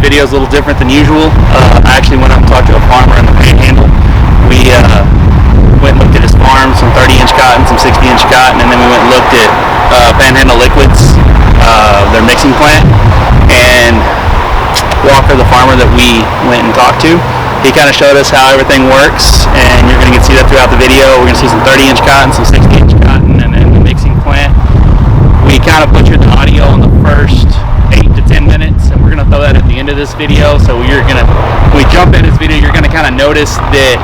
video is a little different than usual. I actually went out and talked to a farmer in the Panhandle. We went and looked at his farm, some 30-inch cotton, some 60-inch cotton, and then we went and looked at Panhandle Liquids, their mixing plant, and Walker, the farmer that we went and talked to, he kind of showed us how everything works, and you're going to see that throughout the video. We're going to see some 30-inch cotton, some 60-inch cotton, and then the mixing plant. We kind of butchered the audio in the first 8 to 10 minutes, and we're going to throw that at the end of this video. So you're going to, when we jump in this video, you're going to kind of notice that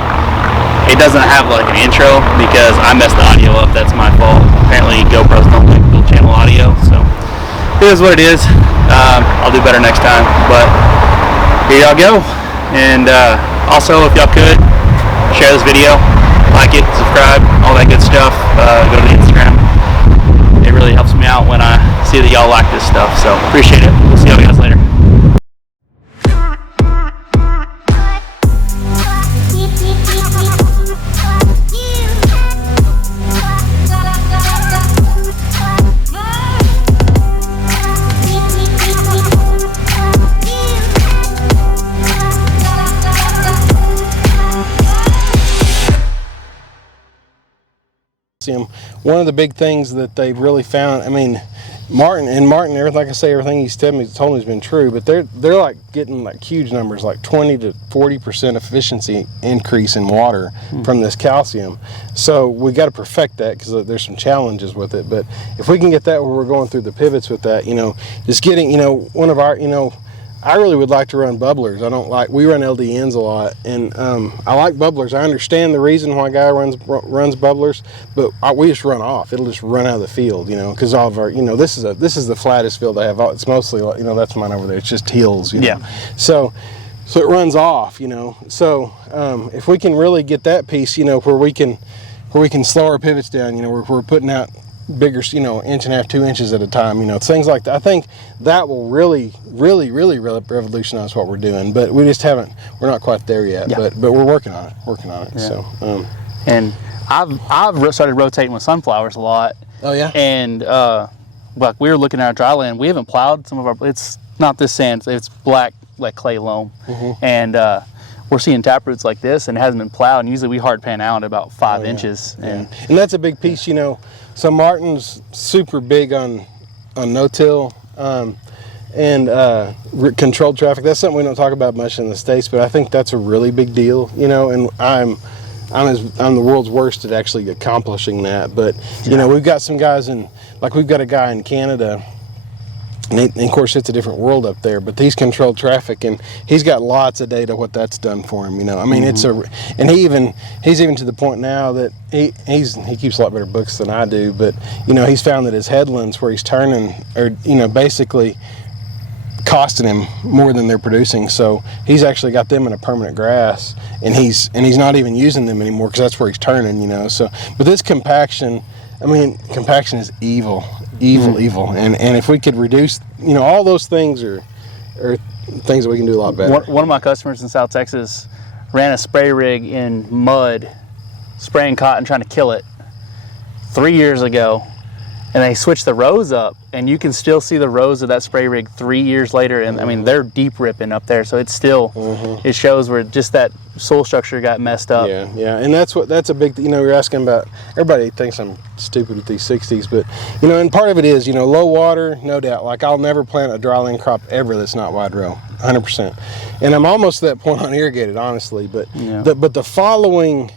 it doesn't have like an intro because I messed the audio up. That's my fault. Apparently GoPros don't like dual channel audio, so it is what it is. I'll do better next time, but here y'all go. And also, if y'all could share this video, like it, subscribe, all that good stuff. Go to the Instagram. It really helps me out when I see that y'all like this stuff, so appreciate it. We'll see y'all guys later. One of the big things that they've really found, I mean, Martin, everything, like I say, everything he's told me has been true, but they're like getting like huge numbers, like 20 to 40% efficiency increase in water from this calcium. So we got to perfect that because there's some challenges with it. But if we can get that where we're going through the pivots with that, just getting, one of our, I really would like to run bubblers. We run LDNs a lot, and I like bubblers. I understand the reason why a guy runs bubblers, but we just run off. It'll just run out of the field, because all of our, this is the flattest field I have. It's mostly, that's mine over there. It's just hills, Yeah. So it runs off, So if we can really get that piece, where we can slow our pivots down, we're putting out bigger, 1.5 to 2 inches at a time, things like that. I think that will really revolutionize what we're doing, but we're not quite there yet. Yeah. But we're working on it. Yeah. So and I've started rotating with sunflowers a lot. Oh yeah. And like we were looking at our dry land, we haven't plowed some of our, it's not this sand, it's black like clay loam. And we're seeing taproots like this, and it hasn't been plowed, and usually we hard pan out at about 5 inches. And that's a big piece, So Martin's super big on no-till and controlled traffic. That's something we don't talk about much in the States, but I think that's a really big deal, And I'm the world's worst at actually accomplishing that. But we've got some guys we've got a guy in Canada. And of course, it's a different world up there, but he's controlled traffic, and he's got lots of data what that's done for him. I mean, and he's even to the point now that he keeps a lot better books than I do, but he's found that his headlands where he's turning are basically costing him more than they're producing. So he's actually got them in a permanent grass, and he's not even using them anymore because that's where he's turning. So, but this compaction, compaction is evil. And if we could reduce, all those things are things that we can do a lot better. One of my customers in South Texas ran a spray rig in mud, spraying cotton, trying to kill it 3 years ago, and they switched the rows up, and you can still see the rows of that spray rig 3 years later, and they're deep ripping up there, so it's still, it shows where just that soil structure got messed up. Yeah, and that's a big, you're asking about, everybody thinks I'm stupid with these 60s, but, and part of it is, low water, no doubt. Like, I'll never plant a dryland crop ever that's not wide row, 100%. And I'm almost to that point on irrigated, honestly, but the following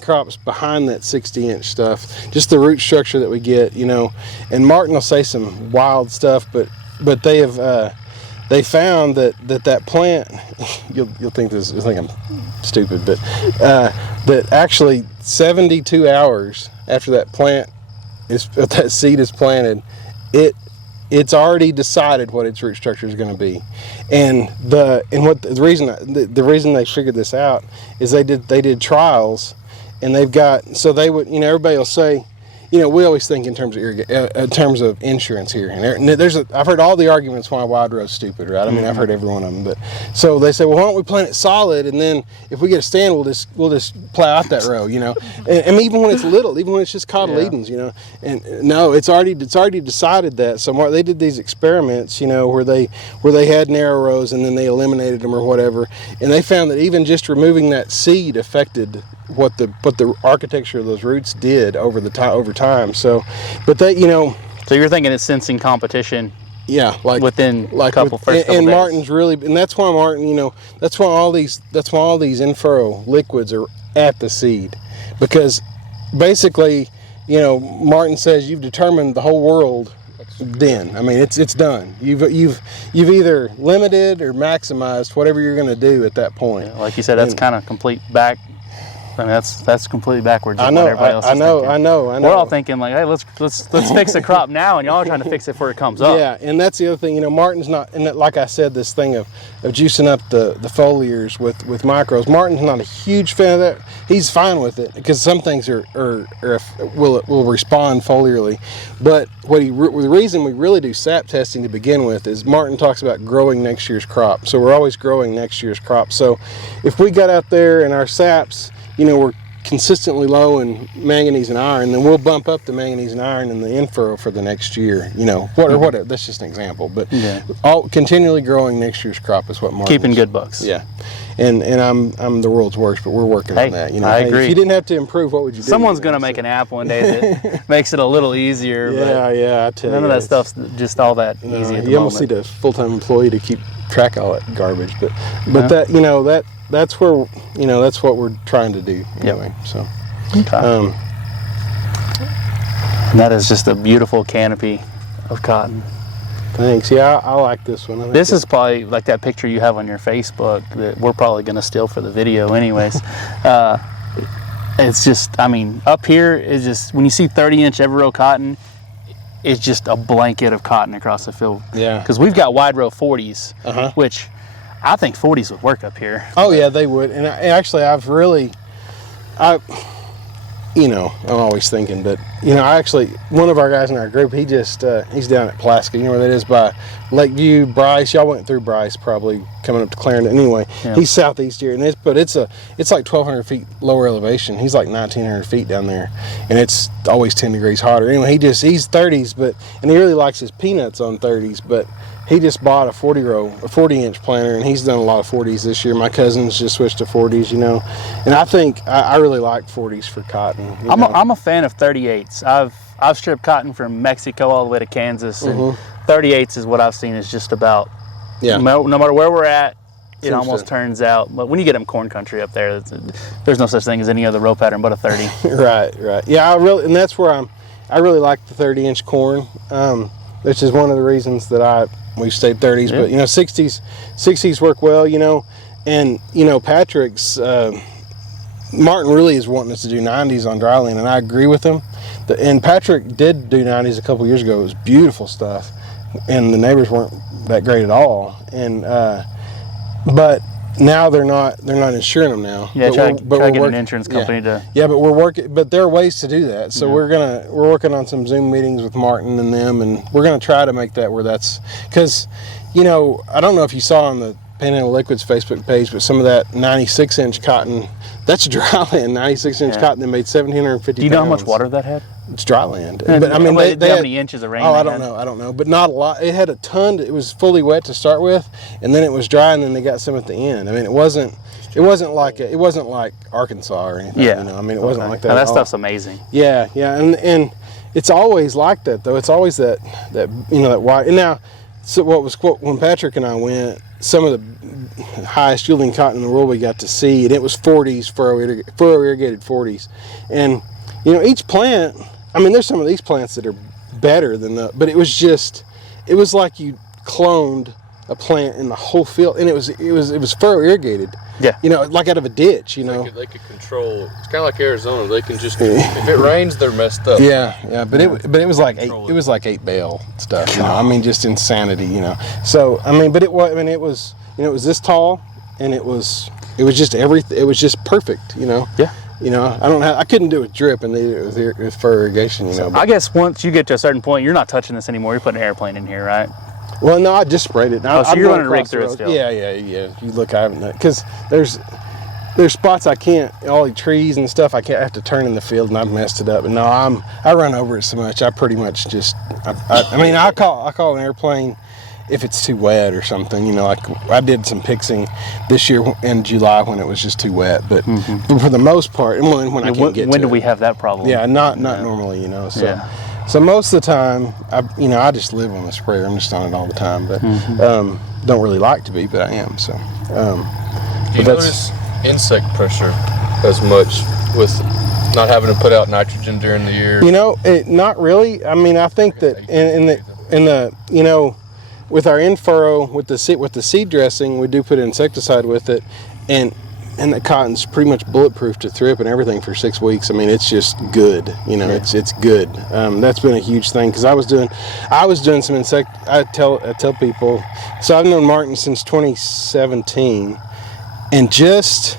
crops behind that 60-inch stuff, just the root structure that we get, and Martin will say some wild stuff, but they have, they found that plant, you'll think I'm stupid, but that actually 72 hours after that seed is planted, it's already decided what its root structure is going to be, and the reason they figured this out is they did trials, and they've got, so they would, everybody will say, we always think in terms of in terms of insurance here, and I've heard all the arguments why wide row's stupid, right? I mean, I've heard every one of them, but so they say, well, why don't we plant it solid, and then if we get a stand, we'll just plow out that row, and even when it's little, even when it's just cotyledons, and no, it's already decided that. So they did these experiments, where they had narrow rows and then they eliminated them or whatever, and they found that even just removing that seed affected what the architecture of those roots did over time. So, but they, So you're thinking it's sensing competition. Yeah, within a couple first couple and days. Martin's really, and that's why Martin, that's why all these in-furrow liquids are at the seed, because basically, Martin says you've determined the whole world. Then I mean it's done. You've either limited or maximized whatever you're going to do at that point. Yeah, like you said, that's kind of complete back. I mean, that's completely backwards. I know. I know. We're all thinking like, hey, let's fix the crop now, and y'all are trying to fix it before it comes up. Yeah, and that's the other thing. Martin's not, and like I said, this thing of juicing up the foliars with micros. Martin's not a huge fan of that. He's fine with it because some things will respond foliarly, but the reason we really do sap testing to begin with is Martin talks about growing next year's crop. So we're always growing next year's crop. So if we got out there and our saps, we're consistently low in manganese and iron, then we'll bump up the manganese and iron in the in-furrow for the next year, whatever. That's just an example, but all continually growing next year's crop is what Martin's keeping good bucks. Yeah, and I'm the world's worst, but we're working on that. I agree. If you didn't have to improve, what would you do? Someone's gonna make an app one day that makes it a little easier. Yeah, I tell you, none of that stuff's just all that easy. At the you almost need a full-time employee to keep track of all that garbage, but that. That's where that's what we're trying to do anyway. Yep. So, and that is just a beautiful canopy of cotton. Thanks. Yeah, I like this one. This is probably like that picture you have on your Facebook that we're probably going to steal for the video, anyways. It's just, I mean, up here is just when you see 30-inch every row cotton, it's just a blanket of cotton across the field. Yeah. Because we've got wide row 40s, which I think 40s would work up here. Oh yeah, they would. And actually, I'm always thinking, but one of our guys in our group, he's down at Pulaski, where that is by Lakeview, Bryce. Y'all went through Bryce, probably coming up to Clarendon. Anyway, he's southeast here, and it's like 1,200 feet lower elevation. He's like 1,900 feet down there, and it's always 10 degrees hotter. Anyway, he's 30s, and he really likes his peanuts on 30s, but he just bought a 40-inch planter, and he's done a lot of 40s this year. My cousin's just switched to 40s, and I think I really like 40s for cotton. I'm a fan of 38s. I've stripped cotton from Mexico all the way to Kansas, and 38s is what I've seen is just about. Yeah. No matter where we're at, it almost turns out. But when you get in corn country up there, there's no such thing as any other row pattern but a 30. Right. Yeah, and that's where I really like the 30-inch corn, which is one of the reasons that we've stayed 30s, but 60s work well, and Patrick's Martin really is wanting us to do 90s on dryland, and I agree with him. And Patrick did do 90s a couple years ago. It was beautiful stuff, and the neighbors weren't that great at all. And but now they're not insuring them now. Yeah, try to get an insurance company to. Yeah, but we're working. But there are ways to do that. So we're working on some Zoom meetings with Martin and them, and we're gonna try to make that where that's because, I don't know if you saw on the Panhandle Liquids Facebook page, but some of that 96-inch cotton, that's dryland 96-inch cotton that made 1,750 pounds. Do you know how much water that had? It's dryland. But I mean, they how had, many inches of rain? Oh, I don't know, but not a lot. It had a ton. It was fully wet to start with, and then it was dry, and then they got some at the end. I mean, it wasn't like Arkansas or anything. Yeah. I mean, it wasn't like that. Now, at that all. stuff's amazing. Yeah, and it's always like that though. It's always that that white. And now, so when Patrick and I went, some of the highest yielding cotton in the world we got to see, and it was 40s, furrow irrigated 40s, and each plant. I mean, there's some of these plants that are better than but it was like you cloned a plant in the whole field, and it was furrow irrigated. Yeah. Like out of a ditch. They could control. It's kind of like Arizona. They can just if it rains, they're messed up. Yeah. But it was like eight bale stuff. I mean, just insanity. So I mean, but it was this tall, and it was just everything. It was just perfect. Yeah. You know, I couldn't do it with drip and neither with for irrigation. You know, I guess once you get to a certain point, you're not touching this anymore. You're putting an airplane in here, right? well, no, I just sprayed it. Oh, so I'm you're going running a rig across the through it road. still? Yeah. You look, I haven't because there's spots I can't, all the trees and stuff. I have to turn in the field, and I've messed it up. And no, I run over it so much. I pretty much just, I mean, I call an airplane if it's too wet or something. You know, like I did some pixing this year in July when it was just too wet. But for the most part, and when I can't get when to do we it. have that problem? Yeah, not normally, you know. So, Yeah. so most of the time, I just live on the sprayer. I'm just on it all the time. But don't really like to be, but I am. So, Do you notice insect pressure as much with not having to put out nitrogen during the year? you know, not really. I mean, I think that in the you know, with our in-furrow with the seed dressing, we do put insecticide with it, and the cotton's pretty much bulletproof to thrip and everything for 6 weeks. I mean, it's just good. You know, it's good. That's been a huge thing because I was doing some insect. I tell people. So I've known Martin since 2017, and just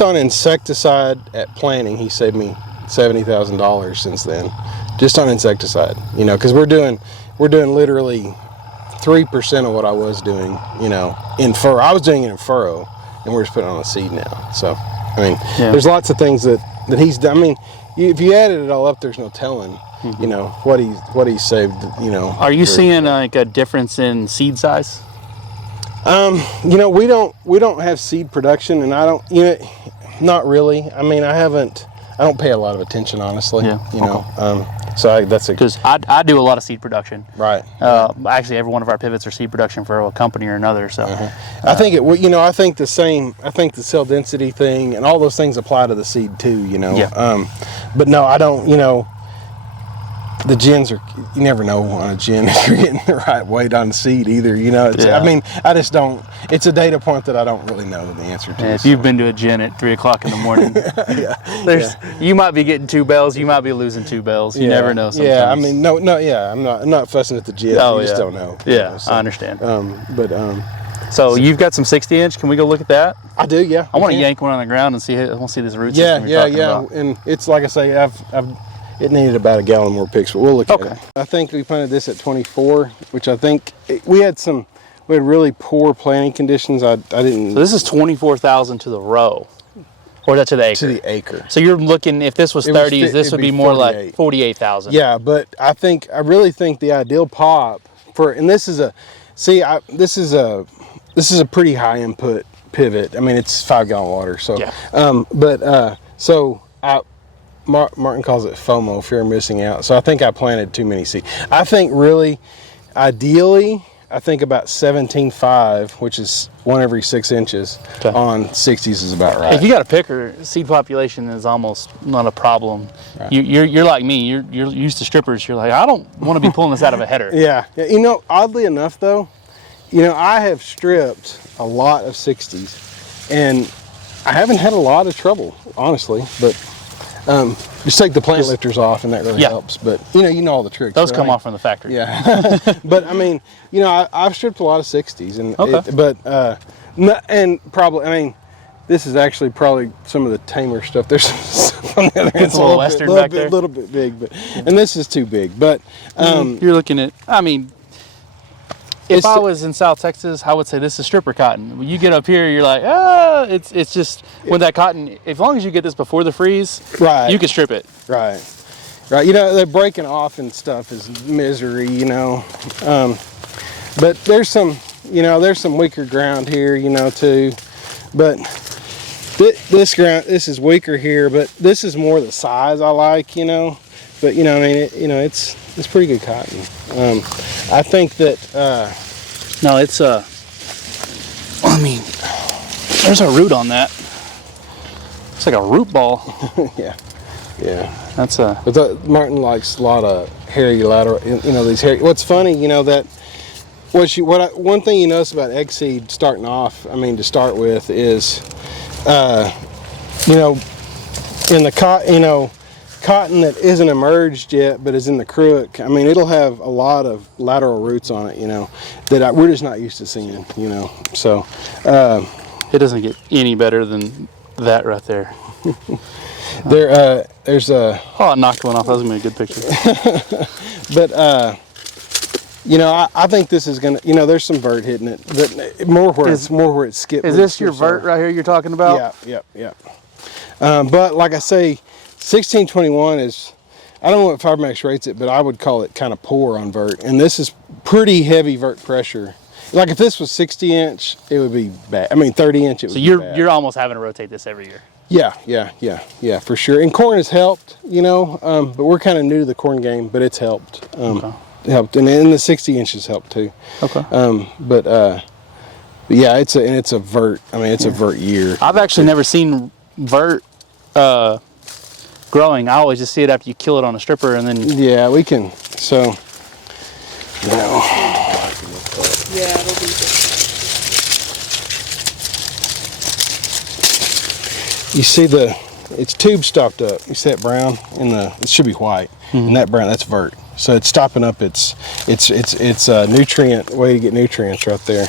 on insecticide at planting, he saved me $70,000 since then, just on insecticide. You know, because we're doing literally 3% of what I was doing. You know, in furrow. I was doing it in furrow. And we're just putting on the seed now. So, I mean, there's lots of things that he's done. I mean, if you added it all up, there's no telling, you know, what he's saved, you know. Are you seeing like a difference in seed size? You know, we don't have seed production, and I don't, you know, not really. I mean, I don't pay a lot of attention, honestly. Yeah. You know, so that's a Because I do a lot of seed production. right. Actually, every one of our pivots are seed production for a company or another. So I think I think the same. I think the cell density thing and all those things apply to the seed too. You know. Yeah. But no, I don't. You know, the gens are. You never know on a gen if you're getting the right weight on the seed either. You know. Yeah. I mean, I just don't. It's a data point that I don't really know the answer to. And if you've been to a gin at 3 o'clock in the morning, you might be getting 2 bells. You might be losing 2 bells. You never know. Sometimes. Yeah. I mean, no. Yeah. I'm not fussing at the gen. Oh, You just yeah. don't know. Yeah, you know, so, I understand. So So you've got some 60-inch. Can we go look at that? I do. Yeah. I want to can. yank one on the ground and see it. I want to see this root Yeah, system you're talking about. And it's like I say, it needed about a gallon more picks, but we'll look at Okay. it. I think we planted this at 24, which I think we had really poor planting conditions. I didn't So this is 24,000 to the row, or that's to the acre. to the acre. So you're looking, if this was It was 30s, this it'd would be be more 48. like 48,000. Yeah, but I really think the ideal pop and this is a pretty high input pivot. I mean, it's 5 gallon water. So, Yeah. Martin calls it FOMO, fear of missing out. So I think I planted too many seeds. I think really, ideally, I think about 17.5, which is 1 every 6 inches on 60s is about right. If you got a picker, seed population is almost not a problem. Right. You're like me. You're used to strippers. You're like, I don't want to be pulling this out of a header. Yeah. You know, oddly enough, though, you know, I have stripped a lot of 60s, and I haven't had a lot of trouble, honestly. But just take the plant lifters off, and that really helps. But you know all the tricks. Those right? come off from the factory. Yeah. But I mean, you know, I've stripped a lot of 60s, and I mean, this is actually probably some of the tamer stuff. There's some on the other end. It's a little western back there. A little bit big, and this is too big. But You're looking at, I mean, if I was in South Texas, I would say this is stripper cotton. When you get up here, you're like, it's just, when that cotton, as long as you get this before the freeze, right, you can strip it. Right. You know, the breaking off and stuff is misery, you know. But there's some weaker ground here, you know, too. But this ground, this is weaker here, but this is more the size I like, you know. But you know, I mean, it's pretty good cotton. I think that No, it's I mean, there's a root on that. It's like a root ball. yeah. That's a. But Martin likes a lot of hairy lateral. You know, these hairy. What's funny, you know, that one thing you notice about egg seed starting off. I mean, to start with is, you know, in the cotton that isn't emerged yet but is in the crook, I mean, it'll have a lot of lateral roots on it, you know, that we're just not used to seeing, you know. So It doesn't get any better than that right there. There's a, Oh, I knocked one off. That was gonna be a good picture. but you know, I think this is gonna, you know, there's some vert hitting it, but more where it skips. Is this your vert right here you're talking about? Yeah. But like I say, 1621 is, I don't know what FiberMax rates it, but I would call it kind of poor on vert. And this is pretty heavy vert pressure. Like if this was 60 inch, it would be bad. I mean, 30 inch, it would be bad. So you're almost having to rotate this every year. Yeah, for sure. And corn has helped, you know, but we're kind of new to the corn game, but it's helped. Okay. It helped, and the 60 inches helped too. Okay. But yeah, it's a vert. I mean, it's a vert year. I've actually never seen vert growing. I always just see it after you kill it on a stripper, and then Yeah, we can. So, you know, Yeah, it'll be good. you see it's tube stopped up. You see that brown it should be white, and that brown, that's vert. So it's stopping up its a nutrient way to get nutrients right there.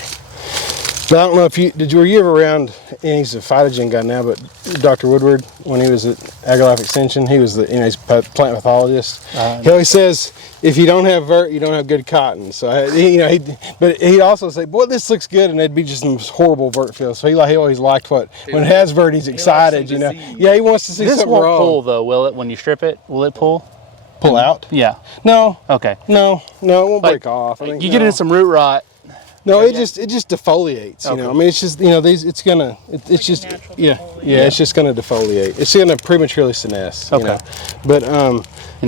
But I don't know if were you ever around, and he's a phytogen guy now, but Dr. Woodward, when he was at AgriLife Extension, he was he's a plant pathologist. He always says, if you don't have vert, you don't have good cotton. So, but he'd also say, boy, this looks good, and it'd be just some horrible vert fields. So he always liked when it has vert, he's excited, you know. Yeah, he wants to see this something won't wrong. pull though, will it? When you strip it, will it pull? Pull out? Yeah. No. Okay. No, it won't Like, break off. I think, you get into some root rot. No, it just defoliates. You Okay. know, I mean, it's just it's gonna it's just natural yeah, defoliate. it's just gonna defoliate. It's gonna prematurely senesce. You Okay. know?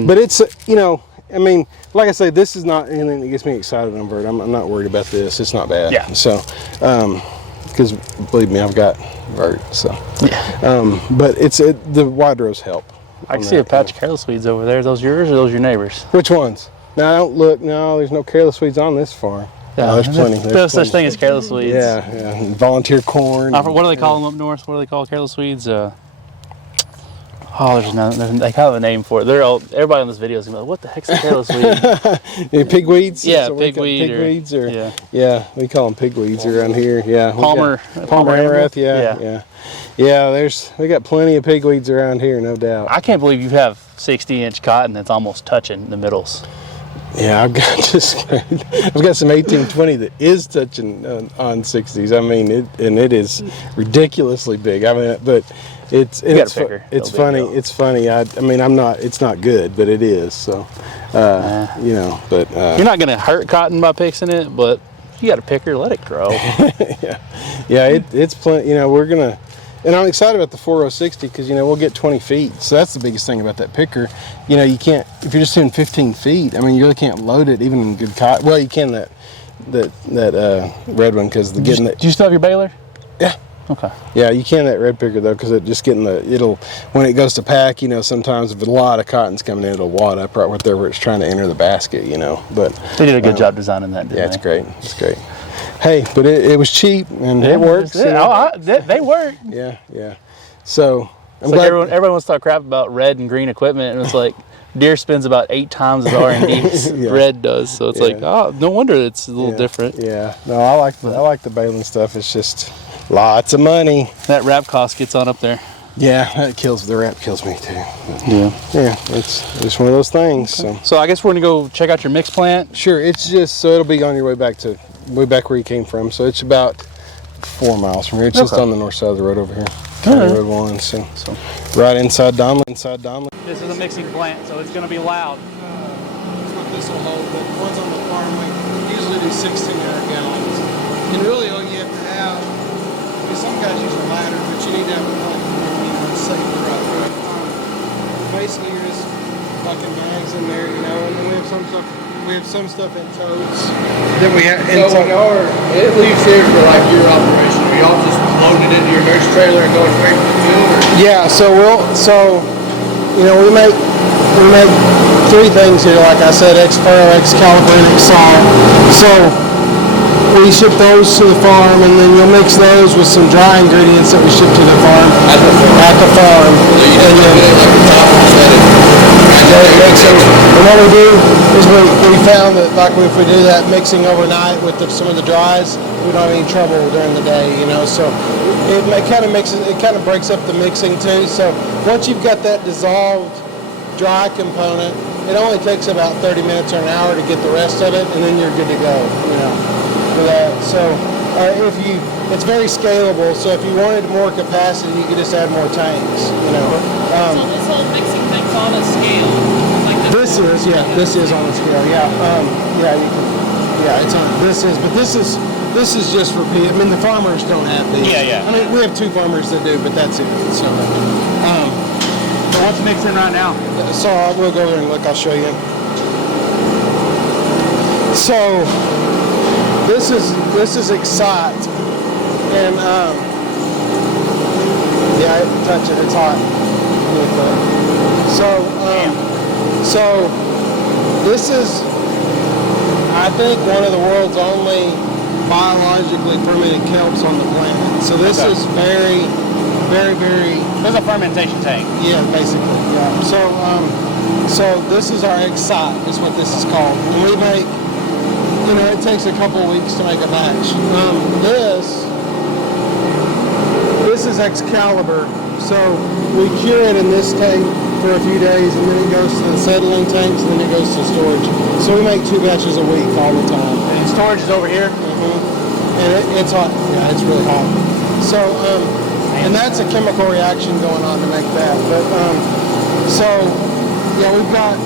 But it's you know, I mean, like I say, this is not anything that gets me excited on vert. I'm not worried about this. It's not bad. Yeah. So, because believe me, I've got vert. So, Yeah. but the wide rows help. I can see a patch of careless weeds over there. Are those yours or those your neighbors? Which ones? Now, don't look. No, there's no careless weeds on this farm. No, there's plenty. There's no There's such plenty. thing as careless weeds. Yeah. And volunteer corn. What do they call them up north? What do they call careless weeds? They have a name for it. Everybody on this video is gonna be like, "What the heck's a careless weed?" Yeah, pigweeds? Yeah, That's what we call pigweed or- pigweeds or yeah. yeah, we call them pigweeds around here. Yeah, Palmer amaranth. Yeah. Yeah. We got plenty of pigweeds around here, no doubt. I can't believe you have 60-inch cotton that's almost touching the middles. Yeah, I've got some 1820 that is touching on 60s. I mean, it is ridiculously big. I mean, but it's picker. it's No big funny. deal. It's funny. I mean, it's not good, but it is. So, you know, but You're not gonna hurt cotton by picking it, but you got a picker, let it grow. yeah, it's plenty. You know, we're gonna. And I'm excited about the 4060 because, you know, we'll get 20 feet. So that's the biggest thing about that picker. You know, you can't, if you're just doing 15 feet, I mean, you really can't load it even in good cotton. Well, you can that red one because Do you still have your baler? Yeah. Okay. Yeah, you can that red picker though because it just when it goes to pack, you know, sometimes if a lot of cotton's coming in, it'll wad up right where it's trying to enter the basket, you know. But They did a good job designing that, didn't yeah, it's they? great. It's great. Hey, but it was cheap and it works. you know. They work. Yeah. So I'm It's like everyone wants to talk crap about red and green equipment, and it's like Deere spends about 8 times as R&D Yeah. red does. So it's like, oh, no wonder it's a little different. Yeah. No, I like the baling stuff. It's just lots of money. That wrap cost gets on up there. Yeah, the wrap kills me too. Yeah. Yeah, it's just one of those things. So I guess we're gonna go check out your mix plant. Sure, it's just so it'll be on your way back where you came from. So it's about 4 miles from here. It's just Okay. on the north side of the road over here. County Alright. Road 1. So right inside Donley. This is a mixing plant, so it's gonna be loud. That's what this will hold, but the ones on the farm, we usually do 1,600 gallons. And really all you have to have, because some guys use a ladder, but you need to have a pump, you know, it's safe to run. Basically, you're just fucking bags in there, you know, and then we have some stuff in totes. Then we have, So when it leaves here for like your operation, are y'all just loading it into your nurse trailer and going straight to the field? Or? yeah, you know, we make 3 things here, like I said, X-Furrow, X-Caliper, and X-Sol. So we ship those to the farm, and then you'll mix those with some dry ingredients that we ship to the farm At the farm. at the farm. So you just And look then- at it like a top and set it. And what we do is we found that like if we do that mixing overnight with some of the dries, we don't have any trouble during the day, you know. So it kind of mixes, it kind of breaks up the mixing too. So once you've got that dissolved dry component, it only takes about 30 minutes or an hour to get the rest of it, and then you're good to go, you know, for that. So it's very scalable. So if you wanted more capacity, you could just add more tanks, you know. So this whole mixing thing's on a scale. Like This is on the scale. Yeah, you can. Yeah, it's on. This is just for people. I mean, the farmers don't have these. Yeah. I mean, we have 2 farmers that do, but that's it. So, So what's mixing right now? so we'll go there and look. I'll show you. So this is Excite, and yeah, touch it. It's hot. So this is, I think, one of the world's only biologically fermented kelps on the planet. So this is very, very, very. There's a fermentation tank. Yeah, basically. Yeah. So this is our Excite. Is what this is called. And we make. You know, it takes a couple of weeks to make a batch. This is Excalibur. So we cure it in this tank for a few days, and then it goes to the settling tanks, and then it goes to storage. So we make 2 batches a week all the time. And storage is over here. And it's hot. Yeah, it's really hot. So, and that's a chemical reaction going on to make that. But so yeah, we've got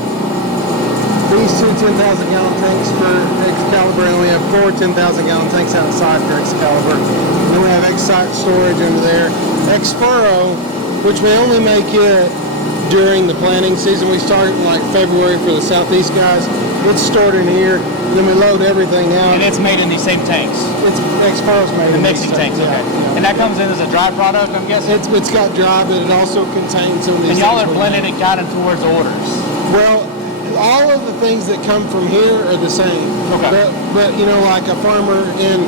these 2 10,000-gallon tanks for Excalibur, and we have 4 10,000-gallon tanks outside for Excalibur. Then we have Excite storage under there. Xfurrow, which we only make it during the planting season. We start in like February for the southeast guys. It's stored in here, and then we load everything out. And it's made in these same tanks. It's Xfurrow's made The in mixing these tanks, okay. Yeah. And that comes in as a dry product, I'm guessing? It's got dry, but it also contains some of these. And y'all are things we blending it kind of towards orders. Well, all of the things that come from here are the same. Okay. But you know, like a farmer in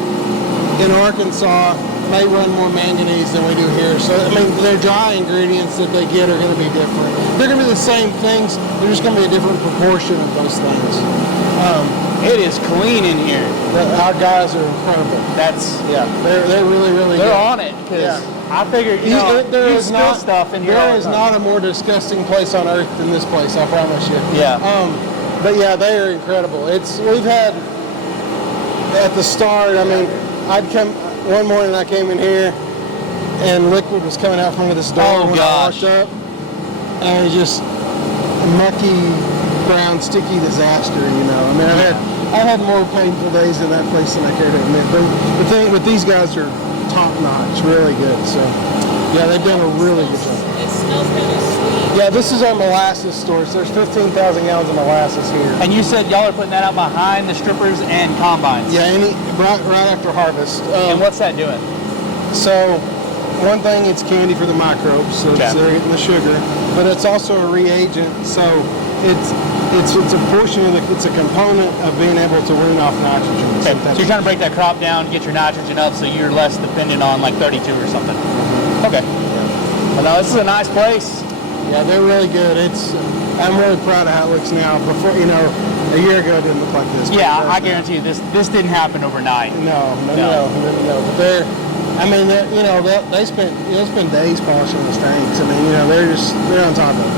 Arkansas may run more manganese than we do here. So I mean, their dry ingredients that they get are going to be different. They're going to be the same things. They're just going to be a different proportion of those things. It is clean in here. Our guys are incredible. They're really really They're good. on it. Because I figured, There you is spill not stuff in here all There the is time. not a more disgusting place on earth than this place. I promise you. Yeah. But yeah, they are incredible. We've had at the start. I mean, I'd come one morning. I came in here, and liquid was coming out from under this door Oh, when gosh. I walked up, and it was just a mucky, brown, sticky disaster. You know. I mean, I've had more painful days in that place than I care to admit. But these guys are top notch, really good. So yeah, they've done a really good job. It smells kind of sweet. Yeah, this is our molasses storage. There's 15,000 gallons of molasses here. And you said y'all are putting that out behind the strippers and combines. Yeah, right after harvest. And what's that doing? So, one thing, it's candy for the microbes, so Okay. they're getting the sugar, but it's also a reagent. So it's a portion of it's a component of being able to wean off nitrogen. Okay. So you're trying to break that crop down, get your nitrogen up, so you're less dependent on like 32 or something. Okay. Well, no, this is a nice place. Yeah, they're really good. I'm really proud of how it looks now. Before, a year ago it didn't look like this. Yeah, I guarantee you this didn't happen overnight. No. But they spend days polishing those tanks. I mean, they're on top of it.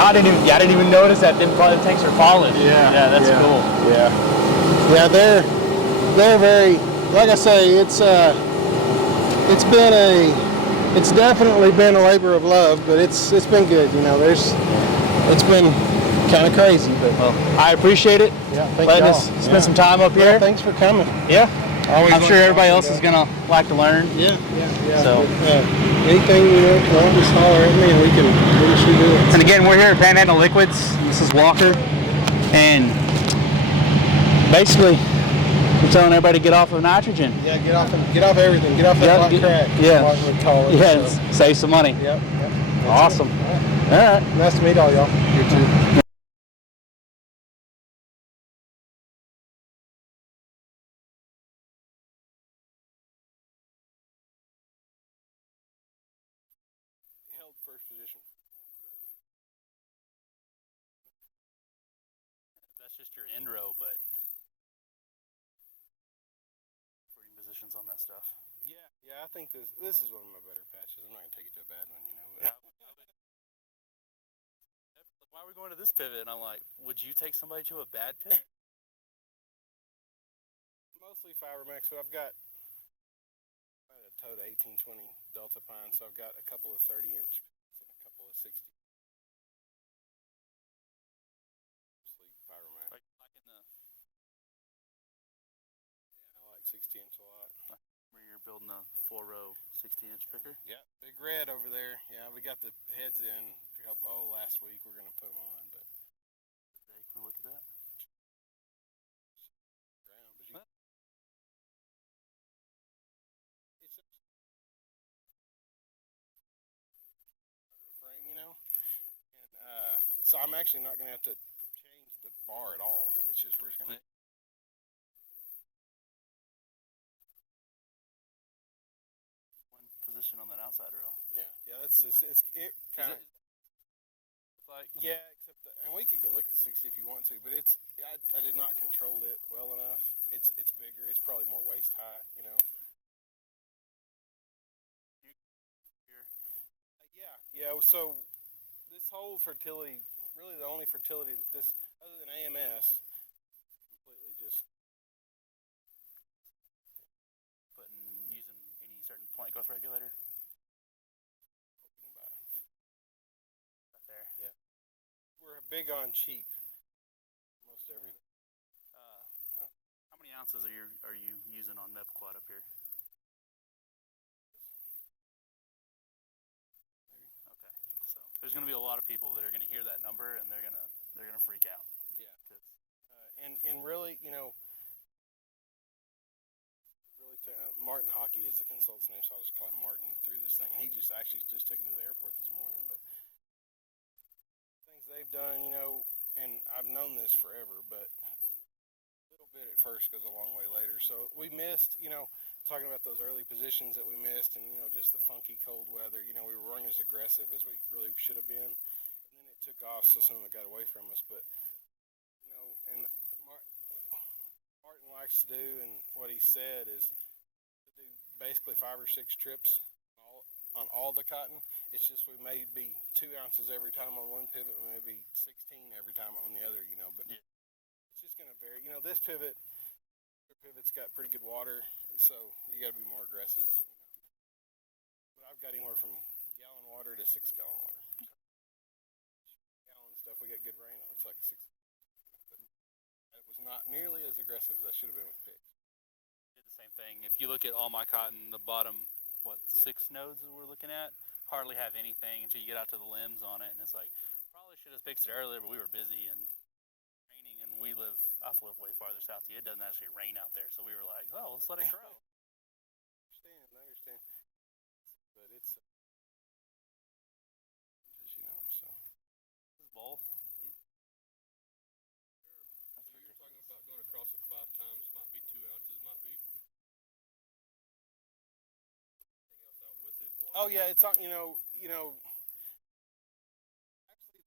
I didn't even notice that them tanks are polished. Yeah, that's cool. Yeah, they're very, like I say, it's definitely been a labor of love, but it's been good. It's been kind of crazy, but I appreciate it. yeah, thank Letting y'all. us spend some time up Yeah, here. thanks for coming. Yeah. Always I'm like sure everybody talking else to is gonna like to learn. Yeah. So- Anything just holler at me and we can shoot it. And again, we're here at Panhandle Liquids. This is Walker, and basically, we're telling everybody to get off of nitrogen. Yeah, get off everything. Get off that Yeah, black crack. yeah. What we call it. Yeah, So, save some money. Yep. That's Awesome. it. All right. Nice to meet all y'all. You too. Held first position. your end row, but fruiting positions on that stuff. Yeah, I think this is one of my better patches. I'm not gonna take it to a bad one, you know. But Why are we going to this pivot? And I'm like, would you take somebody to a bad pivot? mostly Fibermax, but I've got a Toda 1820 Delta Pine, so I've got a couple of 30-inch and a couple of 60. Mostly Fibermax. Like in the Yeah, I like 60-inch a lot. where you're building a 4-row 16-inch picker. Yeah, Big Red over there. Yeah, we got the heads in last week. We're gonna put them on, but Today, can we look at that? ground. But you, Huh? it's frame, you know. And so I'm actually not gonna have to change the bar at all. It's just we're just gonna. One position on that outside rail. Yeah, it Is kind of. it like Yeah, except and we could go look at the 60 if you want to, but I did not control it well enough. It's bigger. It's probably more waist high, you know. here? Yeah. So this whole fertility, really the only fertility that this, other than AMS, completely just Using any certain point growth regulator? open by. Right there. Yeah. We're big on cheap. Most everything. How many ounces are you using on Mepquad up here? Okay, so there's going to be a lot of people that are going to hear that number and they're gonna freak out. Yeah. And really, you know, Martin Hockey is the consultant's name, so I'll just call him Martin through this thing. And he just took me to the airport this morning. But things they've done, you know, and I've known this forever, but a little bit at first goes a long way later. So we missed, you know, talking about those early positions that we missed, and you know, just the funky cold weather. You know, we were running as aggressive as we really should have been, and then it took off, so some of it got away from us. But you know, and Martin likes to do, and what he said is to do basically 5 or 6 trips on all the cotton. It's just we may be 2 ounces every time on one pivot, we may be 16 every time on the other, you know, but Yeah. it's just going to vary. You know, this pivot's got pretty good water, so you got to be more aggressive. You know. But I've got anywhere from gallon water to 6-gallon water. Gallon stuff, we get good rain, it looks like 6. But it was not nearly as aggressive as I should have been with pigs. Did the same thing. If you look at all my cotton, the bottom 6 nodes that we're looking at hardly have anything until you get out to the limbs on it, and it's like probably should have fixed it earlier, but we were busy and raining, and I live way farther south. It doesn't actually rain out there, so we were like, oh, let's let it grow. I understand. But it's just, you know, so. This is bowl. That's So you're ridiculous. talking about going across it 5 times. It might be 2 ounces. Might be anything else out with it. Oh yeah, it's you know. Actually,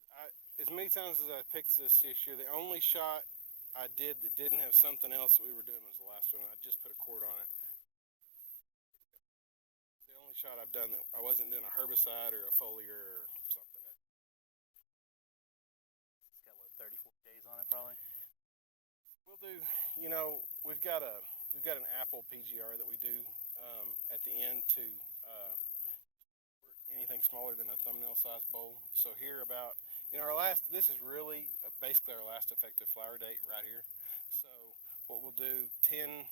as many times as I picked this year, the only shot I did that didn't have something else that we were doing was the last one. I just put a cord on it. The only shot I've done that I wasn't doing a herbicide or a foliar or something. It's got 30, 40 days on it probably. We'll do. You know, we've got an apple PGR that we do at the end to anything smaller than a thumbnail size bowl. So here about, you know, this is really basically our last effective flower date right here. So what we'll do, we'll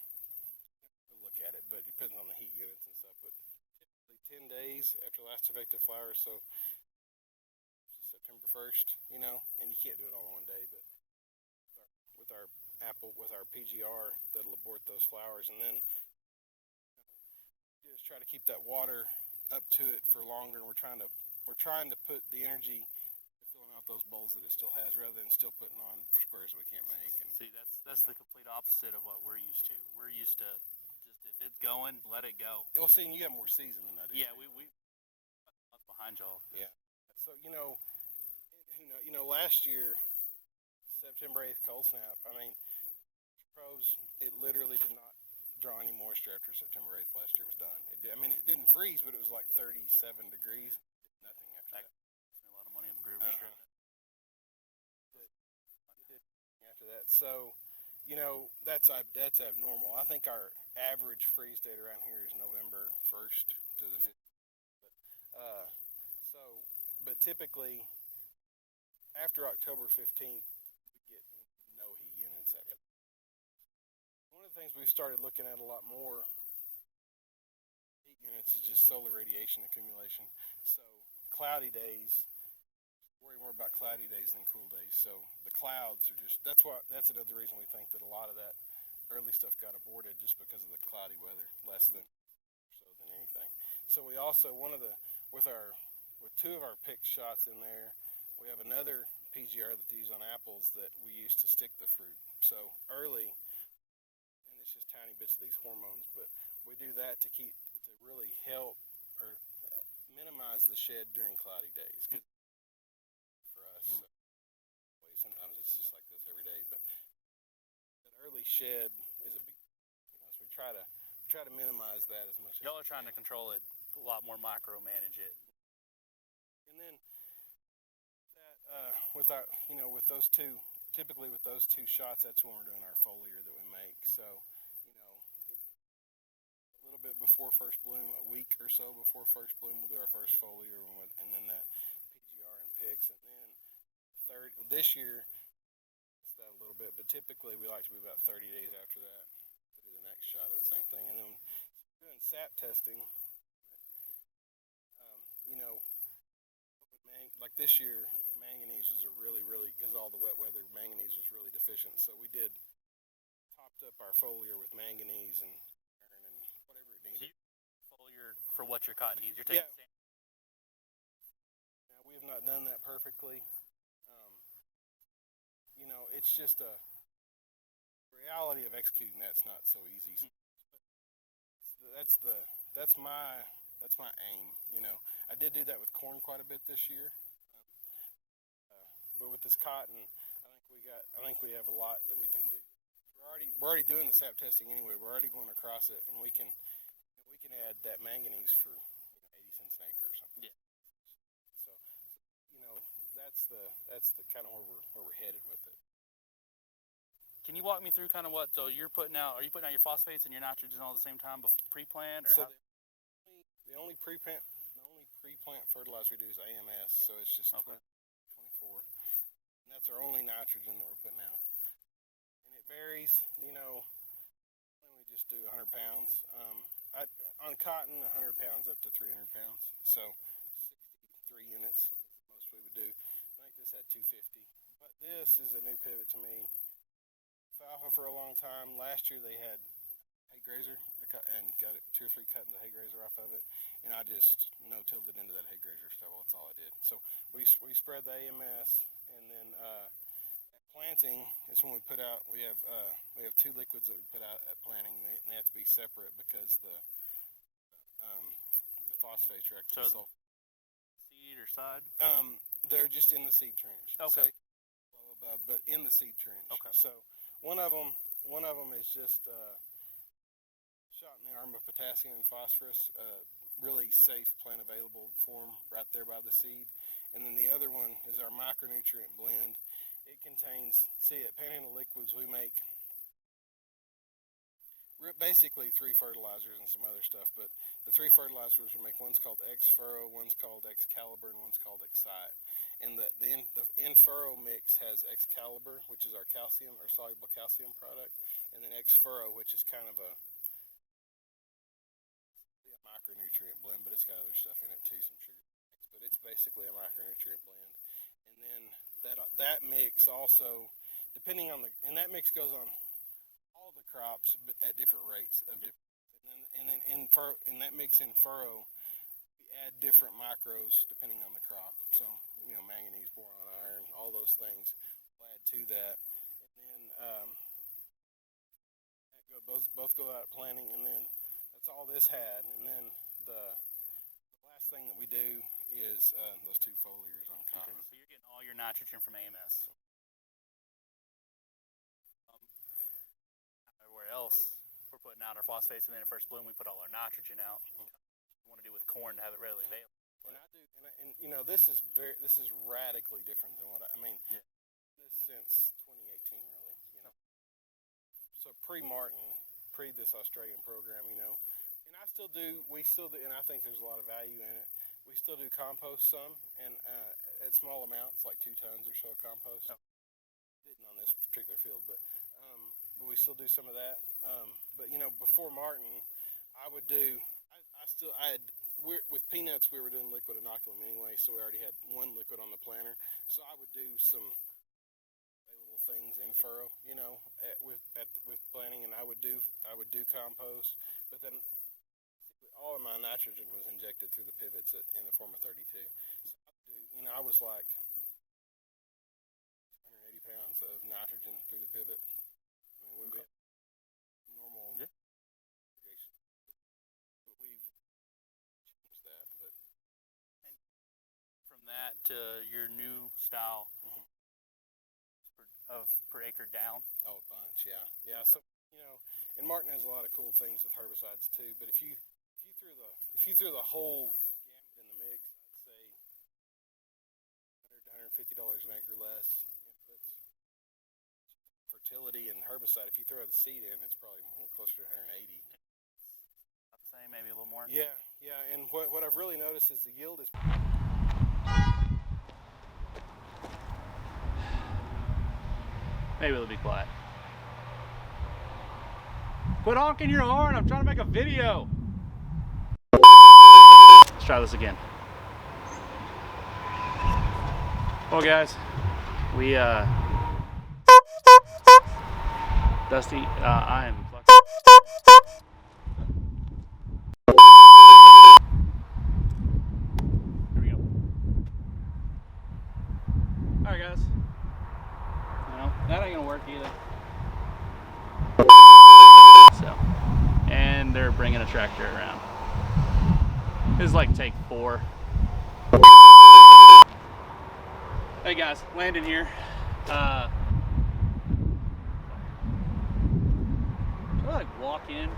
look at it, but it depends on the heat units and stuff, but typically 10 days after last effective flower, so September 1st, you know, and you can't do it all in one day, but with our PGR, that'll abort those flowers, and then just try to keep that water up to it for longer. And we're trying to put the energy filling out those bowls that it still has, rather than still putting on squares that we can't make. And See, that's the complete opposite of what we're used to. We're used to just if it's going, let it go. well, see, and you have more season than I do. Yeah, too. we a month behind y'all. Yeah. So you know, last year, September 8th cold snap. I mean, pros, it literally did not draw any moisture after September 8th last year was done. It didn't freeze, but it was like 37 degrees. Nothing after that. Spent a lot of money on McGruber stripping. After that, so that's abnormal. I think our average freeze date around here is November 1st to the 5th. But typically after October 15th, we get no heat units. One of the things we've started looking at a lot more heat units is just solar radiation accumulation. So cloudy days, worry more about cloudy days than cool days. So the clouds are that's another reason we think that a lot of that early stuff got aborted, just because of the cloudy weather, less than anything. So we also with two of our pick shots in there, we have another PGR that they use on apples that we use to stick the fruit. So early, and it's just tiny bits of these hormones, but we do that to really help or minimize the shed during cloudy days. Cause for us, sometimes it's just like this every day, but that early shed is a big, so we try to minimize that as much. Y'all are trying to control it a lot more, micromanage it. And then with those two, typically with those two shots, that's when we're doing our foliar that we make. So, a little bit before first bloom, a week or so before first bloom, we'll do our first foliar, and then that PGR and picks, and then this year, it's that a little bit, but typically we like to be about 30 days after that to do the next shot of the same thing. And then doing sap testing, like this year, manganese was because all the wet weather, manganese was really deficient. So we topped up our foliar with manganese and whatever it needed. Foliar for what your cotton needs. You're taking Now, we have not done that perfectly. It's just a reality of executing that's not so easy. That's my aim. I did do that with corn quite a bit this year. But with this cotton, I think we have a lot that we can do. We're already doing the sap testing anyway. We're already going across it, and we can add that manganese for 80 cents an acre or something. Yeah. So that's the kind of where we're headed with it. Can you walk me through kind of what? So are you putting out your phosphates and your nitrogen all at the same time pre-plant, or so the only pre-plant fertilizer we do is AMS. So it's just 24. And that's our only nitrogen that we're putting out. And it varies, we just do 100 pounds. On cotton, 100 pounds up to 300 pounds. So 63 units is the most we would do. I think this had 250. But this is a new pivot to me. Alfalfa for a long time. Last year they had hay grazer and got 2 or 3 cutting the hay grazer off of it. And I just no-tilled it into that hay grazer stubble. That's all I did. So we spread the AMS. And then at planting is when we put out. We have 2 liquids that we put out at planting. They have to be separate because the phosphates are extra sulfur. Seed or side? They're just in the seed trench. Okay. So low above, but in the seed trench. Okay. So one of them is just shot in the arm of potassium and phosphorus. Really safe plant available form right there by the seed. And then the other one is our micronutrient blend. It contains, at Panhandle Liquids, we make basically 3 fertilizers and some other stuff. But the 3 fertilizers we make, one's called X-Furrow, one's called Excalibur, and one's called Excite. And the in-furrow mix has Excalibur, which is our calcium or soluble calcium product, and then X-Furrow, which is kind of a micronutrient blend, but it's got other stuff in it too, some sugar. But it's basically a micronutrient blend. And then that mix also, depending on and that mix goes on all the crops, but at different rates of different. And then in that mix in furrow, we add different micros depending on the crop. So manganese, boron, iron, all those things we'll add to that. And then both go out planting, and then that's all this had. And then the last thing that we do is those 2 foliars on cotton. Okay, so you're getting all your nitrogen from AMS. else, we're putting out our phosphates, and then at first bloom we put all our nitrogen out. We want to do with corn to have it readily available. And I do, and you know, this is radically different than what I mean. Yeah. This since 2018, really. You know, so pre-Martin, this Australian program, you know, and we still do, and I think there's a lot of value in it. We still do compost some, and at small amounts, like 2 tons or so of compost. Oh. Didn't on this particular field, but we still do some of that. But you know, before Martin, I would do. With peanuts, we were doing liquid inoculum anyway, so we already had one liquid on the planter. So I would do some available things in furrow, you know, with planting, and I would do compost. But then all of my nitrogen was injected through the pivots in the form of 32. So I would do, you know, I was like 180 pounds of nitrogen through the pivot. I mean, we had normal irrigation, but we've changed that. But From that to your new style of per acre down. Oh, a bunch, yeah. Okay. So you know, and Martin has a lot of cool things with herbicides too. But if you threw the whole gamut in the mix, I'd say $100 to $150 an acre less inputs. Fertility and herbicide. If you throw the seed in, it's probably more closer to 180. About the same, maybe a little more. Yeah. And what I've really noticed is the yield is. Maybe it'll be quiet. Quit honking your horn, I'm trying to make a video. Let's try this again. Well guys, we Dusty, I am Here we go. Alright guys. No, that ain't gonna work either. So, and they're bringing a tractor around. This is like take 4. Hey guys, Landon here. Should I like walk in?